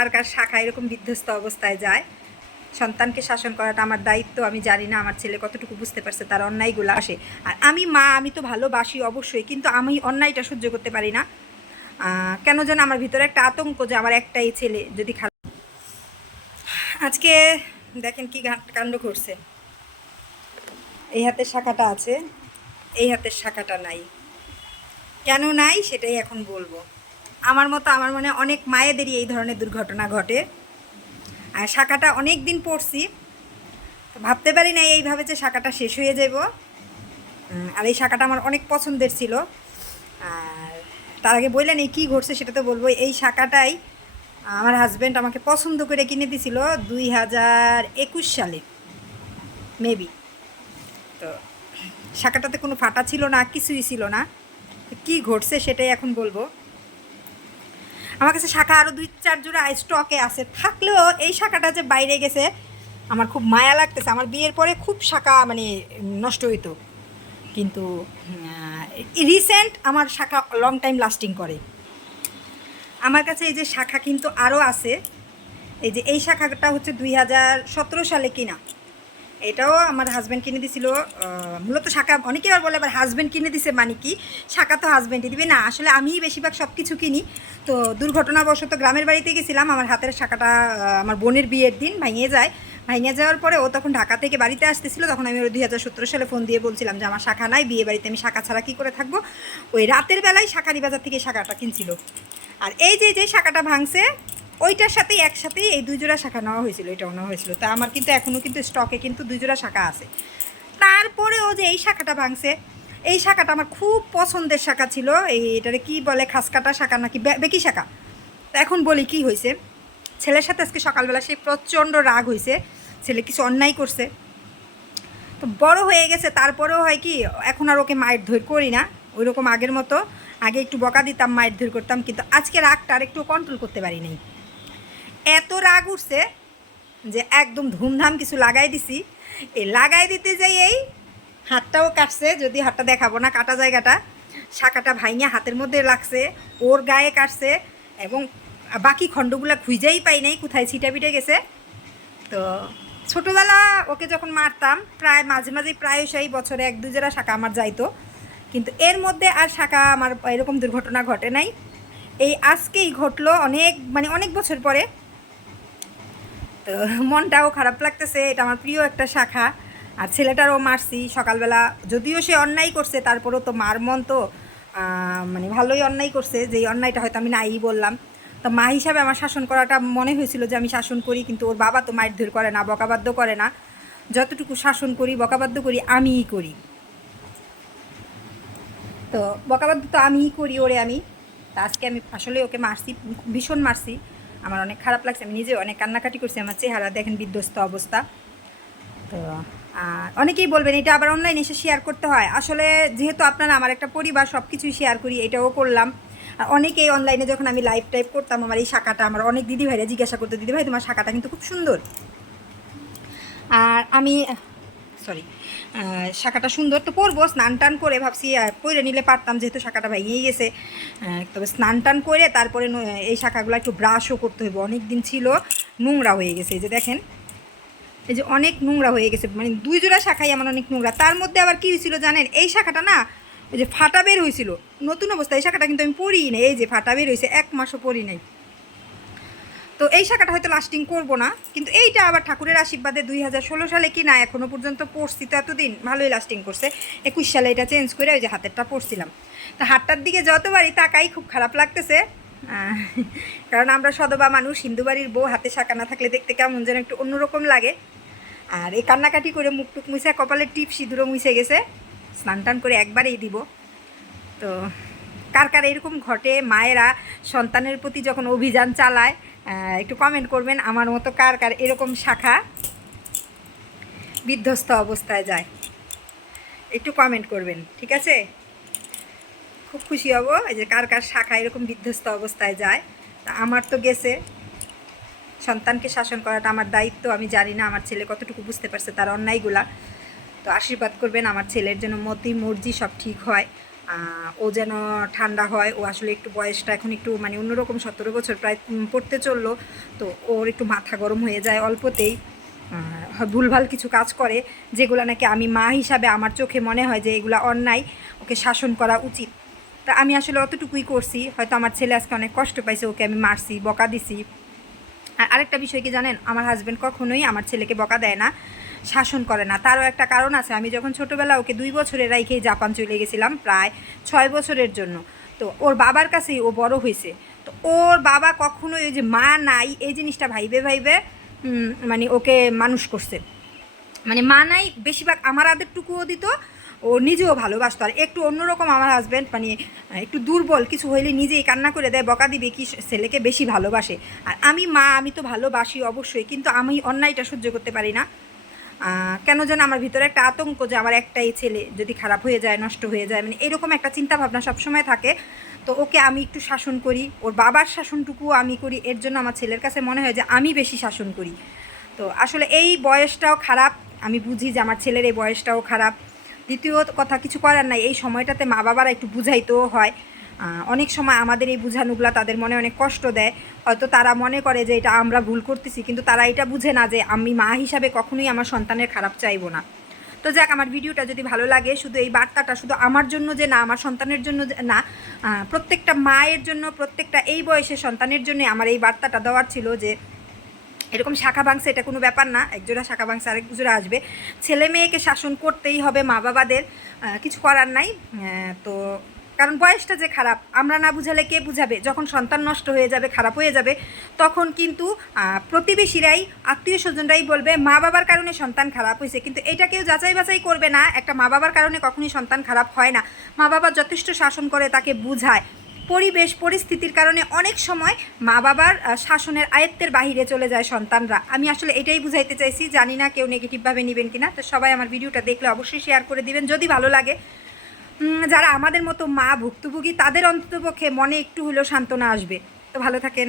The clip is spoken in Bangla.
কার কার শাখা এরকম বিধ্বস্ত অবস্থায় যায়। সন্তানকে শাসন করাটা আমার দায়িত্ব, আমি জানি না আমার ছেলে কতটুকু বুঝতে পারছে তার অন্যায়গুলো আসে। আর আমি মা, আমি তো ভালোবাসি অবশ্যই, কিন্তু আমি অন্যায়টা সহ্য করতে পারি না। কেন যেন আমার ভিতরে একটা আতঙ্ক যে আমার একটাই ছেলে যদি খারাপ। আজকে দেখেন কি কাণ্ড ঘটছে। এই হাতের শাখাটা আছে, এই হাতের শাখাটা নাই। কেন নাই সেটাই এখন বলবো। আমার মতো আমার মনে অনেক মায়েদেরই এই ধরনের দুর্ঘটনা ঘটে। আর শাখাটা অনেক দিন পড়ছি, তো ভাবতে পারি না এইভাবে যে শাখাটা শেষ হয়ে যাব। আর এই শাখাটা আমার অনেক পছন্দের ছিল। আর তার আগে বললেন এই কী ঘটছে সেটা তো বলবো। এই শাখাটাই আমার হাজব্যান্ড আমাকে পছন্দ করে কিনে দিয়েছিল 2021 সালে মেবি। তো শাখাটাতে কোনো ফাটা ছিল না, কিছুই ছিল না। কি ঘটছে সেটাই এখন বলবো। আমার কাছে শাখা আরও 2-4 জোড়া স্টকে আছে, থাকলেও এই শাখাটা যে বাইরে গেছে আমার খুব মায়া লাগতেছে। আমার বিয়ের পরে খুব শাখা মানে নষ্ট হইতো, কিন্তু রিসেন্ট আমার শাখা লং টাইম লাস্টিং করে। আমার কাছে এই যে শাখা কিন্তু আরও আছে। এই যে এই শাখাটা হচ্ছে 2017 সালে কিনা। এটাও আমার হাজব্যান্ড কিনে দিছিল। মূলত শাখা অনেকে আবার বলে আবার হাজব্যান্ড কিনে দিছে মানে কি, শাখা তো হাজব্যান্ডই দিবে না, আসলে আমিই বেশিরভাগ সব কিছু কিনি। তো দুর্ঘটনাবশত গ্রামের বাড়িতে গেছিলাম, আমার হাতের শাখাটা আমার বোনের বিয়ের দিন ভেঙে যায়। ভেঙে যাওয়ার পরে ও তখন ঢাকা থেকে বাড়িতে আসতেছিল, তখন আমি ওর 2017 সালে ফোন দিয়ে বলছিলাম যে আমার শাখা নাই, বিয়ে বাড়িতে আমি শাখা ছাড়া কী করে থাকবো। ওই রাতের বেলায় শাখারি বাজার থেকে শাখাটা কিনছিল। আর এই যে শাখাটা ভাঙছে ওইটার সাথেই একসাথেই এই 2 জোড়া শাখা নেওয়া হয়েছিল, এটাও নেওয়া হয়েছিল। তা আমার কিন্তু এখনও কিন্তু স্টকে কিন্তু 2 জোড়া শাখা আছে। তারপরেও যে এই শাখাটা ভাঙছে, এই শাখাটা আমার খুব পছন্দের শাখা ছিল। এটারে কি বলে, খাসকাটা শাখা নাকি বেকি শাখা। তো এখন বলি কি হয়েছে। ছেলের সাথে আজকে সকালবেলা সেই প্রচণ্ড রাগ হয়েছে, ছেলে কিছু অন্যায় করছে। তো বড় হয়ে গেছে, তারপরেও হয় কি এখন আর ওকে মায়ের ধৈর করি না ওই রকম আগের মতো। আগে একটু বকা দিতাম, মায়ের ধৈর করতাম, কিন্তু আজকে রাগটা আর একটু কন্ট্রোল করতে পারি নাই। এত রাগ উঠছে যে একদম ধুমধাম কিছু লাগাই দিছি। এই লাগাই দিতে যাই এই হাতটাও কাটছে, যদি হাতটা দেখাবো না কাটা জায়গাটা, শাখাটা ভাইঙা হাতের মধ্যে লাগছে, ওর গায়ে কাটছে, এবং বাকি খণ্ডগুলো খুঁজেই পাই নাই কোথায় ছিটা পিটে গেছে। তো ছোটোবেলা ওকে যখন মারতাম প্রায় মাঝে মাঝেই প্রায়শই বছরে 1-2 জোড়া শাখা আমার যাইতো, কিন্তু এর মধ্যে আর শাখা আমার এরকম দুর্ঘটনা ঘটে নাই। এই আজকেই ঘটলো অনেক বছর পরে। তো মনটাও খারাপ লাগতেছে, এটা আমার প্রিয় একটা শাখা। আর ছেলেটারও মারছি সকালবেলা, যদিও সে অন্যায় করছে তারপরেও তো মার মন তো ভালোই অন্যায় করছে, যেই অন্যায়টা হয়তো আমি নাই বললাম। তো মা হিসাবে আমার শাসন করাটা মনে হয়েছিল যে আমি শাসন করি, কিন্তু ওর বাবা তো মারধর করে না, বকাবাদ্য করে না। যতটুকু শাসন করি বকাবাদ্য করি আমিই করি। তো বকাবাদ্য তো আমিই করি ওরে আমি। তা আজকে আমি আসলে ওকে মারছি, ভীষণ মারছি। আমার অনেক খারাপ লাগছে, আমি নিজেও অনেক কান্নাকাটি করছি। আমার চেহারা দেখেন বিধ্বস্ত অবস্থা। তো অনেকেই বলবেন এটা আবার অনলাইনে এসে শেয়ার করতে হয়। আসলে যেহেতু আপনারা আমার একটা পরিবার, সব কিছুই শেয়ার করি, এটাও করলাম। আর অনেকেই অনলাইনে যখন আমি লাইভ টাইপ করতাম আমার এই শাখাটা, আমার অনেক দিদিভাইরা জিজ্ঞাসা করতো দিদিভাই তোমার শাখাটা কিন্তু খুব সুন্দর। আর আমি সরি শাখাটা সুন্দর তো পরবো, স্নান টান করে ভাবছি পরে নিলে পারতাম, যেহেতু শাখাটা ভেঙেই গেছে। তবে স্নান টান করে তারপরে এই শাখাগুলো একটু ব্রাশও করতে হবে, অনেক দিন ছিল নোংরা হয়ে গেছে। এই যে দেখেন, এই যে অনেক নোংরা হয়ে গেছে, 2 জোড়া শাখাই আমার অনেক নোংরা। তার মধ্যে আবার কী হয়েছিল জানেন, এই শাখাটা না ওই যে ফাটা বের হয়েছিল নতুন অবস্থা। এই শাখাটা কিন্তু আমি পরিই নাই, এই যে ফাটা বের হয়েছে, 1 মাসও পরি নাই। তো এই শাখাটা হয়তো লাস্টিং করবো না, কিন্তু এইটা আবার ঠাকুরের আশীর্বাদে 2016 সালে কি না এখনও পর্যন্ত পরছি, তো এতদিন ভালোই লাস্টিং করছে। 21 সালে এটা চেঞ্জ করে ওই যে হাতেরটা পরছিলাম। তো হাতটার দিকে যতবারই তাকাই খুব খারাপ লাগতেছে, কারণ আমরা সদবা মানুষ, হিন্দু বাড়ির বউ, হাতে শাখা না থাকলে দেখতে কেমন যেন একটু অন্যরকম লাগে। আর এই কান্নাকাটি করে মুখ টুক মুছে, কপালের টিপ সিঁদুরও মুছে গেছে, স্নান টান করে একবারেই দিব। তো কার কার এরকম ঘটে, মায়েরা সন্তানের প্রতি যখন অভিযান চালায় একটু কমেন্ট করবেন। আমার মতো কার কার এরকম শাখা বিধ্বস্ত অবস্থায় যায় একটু কমেন্ট করবেন, ঠিক আছে? খুব খুশি হব এই যে কার কার শাখা এরকম বিধ্বস্ত অবস্থায় যায়। তা আমার তো গেছে। সন্তানকে শাসন করাটা আমার দায়িত্ব, আমি জানি না আমার ছেলে কতটুকু বুঝতে পারছে তার অন্যায়গুলা। তো আশীর্বাদ করবেন আমার ছেলের যেন মতি মর্জি সব ঠিক হয়। ও যেন ঠান্ডা হয়। ও আসলে একটু বয়সটা এখন একটু মানে অন্যরকম, 17 বছর প্রায় পড়তে চললো, তো ওর একটু মাথা গরম হয়ে যায় অল্পতেই, ভুলভাল কিছু কাজ করে যেগুলো নাকি আমি মা হিসাবে আমার চোখে মনে হয় যে এগুলো অন্যায়, ওকে শাসন করা উচিত। তা আমি আসলে অতটুকুই করছি। হয়তো আমার ছেলে আজকে অনেক কষ্ট পাইছে, ওকে আমি মারছি, বকা দিছি। আর আরেকটা বিষয় কি জানেন, আমার হাজব্যান্ড কখনোই আমার ছেলেকে বকা দেয় না, শাসন করে না। তারও একটা কারণ আছে। আমি যখন ছোটোবেলা ওকে 2 বছরের রাইখেই জাপান চলে গেছিলাম প্রায় 6 বছরের জন্য। তো ওর বাবার কাছেই ও বড় হয়েছে। তো ওর বাবা কখনোই ওই যে মা নাই এই জিনিসটা ভাইবে ভাইবে মানে ওকে মানুষ করছে। মানে মা নাই, বেশিরভাগ আমার আদেরটুকুও দিত, ও নিজেও ভালোবাসতো। আর একটু অন্যরকম আমার হাজব্যান্ড, মানে একটু দুর্বল, কিছু হইলে নিজেই কান্না করে দেয়, বকা দিবে, কি ছেলেকে বেশি ভালোবাসে। আর আমি মা, আমি তো ভালোবাসি অবশ্যই, কিন্তু আমি অন্যায়টা সহ্য করতে পারি না। কেন যেন আমার ভিতরে একটা আতঙ্ক যে আমার একটাই ছেলে যদি খারাপ হয়ে যায়, নষ্ট হয়ে যায়, মানে এরকম একটা চিন্তাভাবনা সবসময় থাকে। তো ওকে আমি একটু শাসন করি, ওর বাবার শাসনটুকুও আমি করি, এর জন্য আমার ছেলের কাছে মনে হয় যে আমি বেশি শাসন করি। তো আসলে এই বয়সটাও খারাপ, আমি বুঝি যে আমার ছেলের এই বয়সটাও খারাপ। দ্বিতীয় কথা, কিছু করার নাই, এই সময়টাতে মা বাবারা একটু বুঝাইতেও হয়। অনেক সময় আমাদের এই বুঝানোগুলা তাদের মনে অনেক কষ্ট দেয়। হয়তো তারা মনে করে যে এটা আমরা ভুল করতেছি, কিন্তু তারা এটা বুঝে না যে আমি মা হিসাবে কখনোই আমার সন্তানের খারাপ চাইবো না। তো যাক, আমার ভিডিওটা যদি ভালো লাগে, শুধু এই বার্তাটা শুধু আমার জন্য যে না, আমার সন্তানের জন্য না, প্রত্যেকটা মায়ের জন্য, প্রত্যেকটা এই বয়সের সন্তানের জন্য আমার এই বার্তাটা দেওয়ার ছিল যে এরকম শাখা ভাঙছে এটা কোনো ব্যাপার না, একজোড়া শাখা ভাঙছে আরেক জোড়া আসবে। ছেলে মেয়েকে শাসন করতেই হবে মা বাবাদের, কিছু করার নাই। তো কারণ বয়সটা যে খারাপ, আমরা না বুঝালে কে বুঝাবে? যখন সন্তান নষ্ট হয়ে যাবে, খারাপ হয়ে যাবে, তখন কিন্তু প্রতিবেশীরাই, আত্মীয় স্বজনরাই বলবে মা বাবার কারণে সন্তান খারাপ হয়েছে। কিন্তু এটা কেউ যাচাই বাছাই করবে না। একটা মা বাবার কারণে কখনোই সন্তান খারাপ হয় না। মা বাবা যথেষ্ট শাসন করে, তাকে বুঝায়। পরিবেশ পরিস্থিতির কারণে অনেক সময় মা বাবার শাসনের আয়ত্তের বাহিরে চলে যায় সন্তানরা। আমি আসলে এটাই বুঝাইতে চাইছি, জানি না কেউ নেগেটিভভাবে নেবেন কিনা। তো সবাই আমার ভিডিওটা দেখলে অবশ্যই শেয়ার করে দিবেন যদি ভালো লাগে। যারা আমাদের মতো মা ভুক্তভোগী, তাদের অন্ততপক্ষে মনে একটু হলেও সান্ত্বনা আসবে। তো ভালো থাকেন।